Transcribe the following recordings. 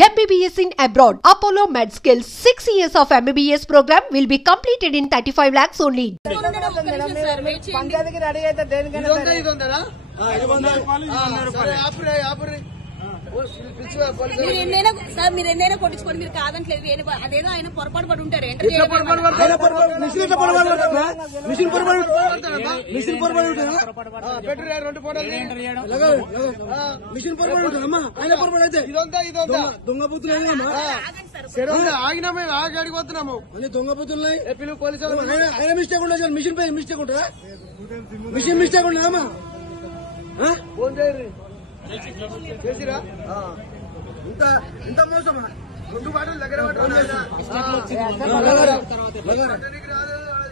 MBBS in abroad. Apollo MedSkill 6 years of MBBS program will be completed in 35 lakhs only. పంచాయతీకి ready అయితే దేనికైనా మీరు ఎన్నైనా కొట్టించుకోండి, మీరు కాదంటలేదు. అదేదో ఆయన పొరపాటు పడి ఉంటారు. దొంగ బుద్ధులు ఆగినామే ఆగిపోతున్నాము. దొంగ బుద్ధులు పోలీసులు ఆయన మిస్టేక్ ఉండదు. మిషన్ పై మిస్టేక్ ఉంటుందా? మిషన్ మిస్టేక్ ఉండదమ్మా. ఫోన్ చేయరు చేసిరా. ఇంత మోసమా? 2 బాటలు దగ్గర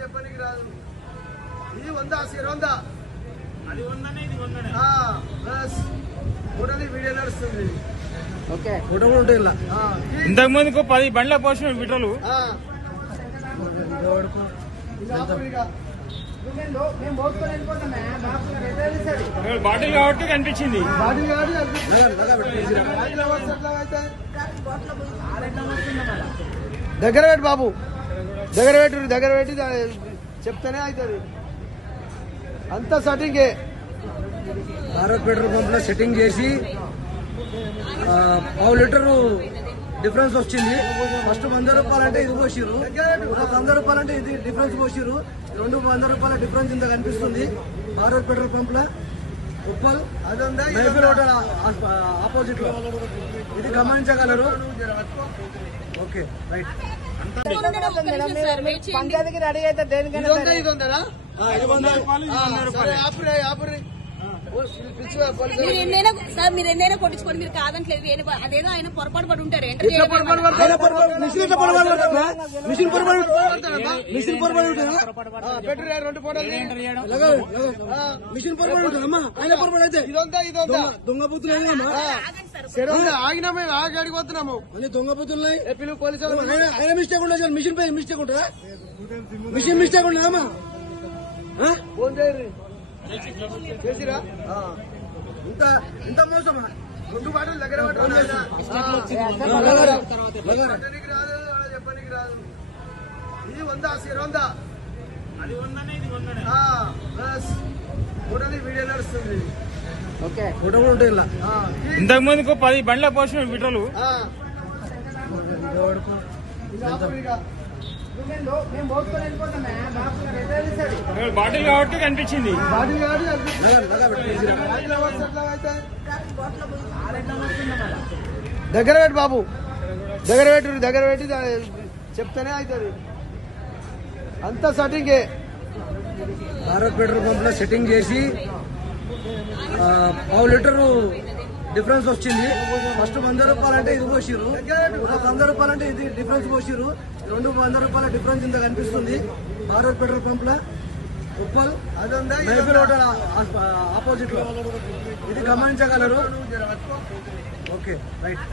చెప్పనికి రాదు. ఇది 100 అది 100 వీడియో నడుస్తుంది. ఫోటో కూడా ఉంటాయి. ఇంతకు ముందుకు 10 బండ్ల పోసిన విటలు బాటిల్ కాబట్టి కనిపించింది. దగ్గర పెట్టి బాబు, దగ్గర పెట్టి చెప్తానే అవుతుంది. అంతా సెట్టింగే. భారత్ పెట్రోల్ పంప్ లో సెట్టింగ్ చేసి 1/2 లీటరు డిఫరెన్స్ వచ్చింది. ఫస్ట్ 100 రూపాయలంటే ఇది పోసిరు, 100 రూపాయలంటే ఇది డిఫరెన్స్ పోసిరు. 200 రూపాయల డిఫరెన్స్ ఇంత కనిపిస్తుంది. భారత్ పెట్రోల్ పంప్ లో ఉప్పల్ మైఫిల్ హోటల్ ఆపోజిట్ లో. ఇది గమనించగలరు. Okay right. పంచాయతీకి రెడీ అయితే దేనికైనా మీరు ఎన్నైనా కొట్టించుకోండి, మీరు కాదంటలేదు. అదేదో ఆయన పొరపాటు పడి ఉంటారు. దొంగ బుద్ధులు ఆగినామే ఆగిపోతున్నాము. దొంగ బుద్ధులు పోలీసులు ఆయన మిస్టేక్ ఉండదు. మిషన్ పై మిస్టేక్ ఉంటుందా? మిషన్ మిస్టేక్ ఉండదమ్మా. ఫోన్ చేయరు చేసిరా. ఇంత మోసమా? 2 బాటలు దగ్గర చెప్పనికి రాదు. ఇది 100 అది 100 వీడియో నడుస్తుంది. ఫోటో కూడా ఉంటాయి. ఇంతకు ముందుకు 10 బండ్ల పోసిన విటలు బాటిల్ కాబట్టి కనిపించింది. దగ్గర పెట్టి బాబు, దగ్గర పెట్టి చెప్తానే అవుతుంది. అంతా సెట్టింగే. భారత్ పెట్రోల్ పంప్ లో సెట్టింగ్ చేసి 1/2 లీటరు డిఫరెన్స్ వచ్చింది. ఫస్ట్ 100 రూపాయలంటే ఇది పోసిరు, 100 రూపాయలంటే ఇది డిఫరెన్స్ పోసిరు. 200 రూపాయల డిఫరెన్స్ ఇంత కనిపిస్తుంది. భారత్ పెట్రోల్ పంప్ లో ఉప్పల్ మైఫిల్ హోటల్ ఆపోజిట్ లో. ఇది గమనించగలరు. Okay right.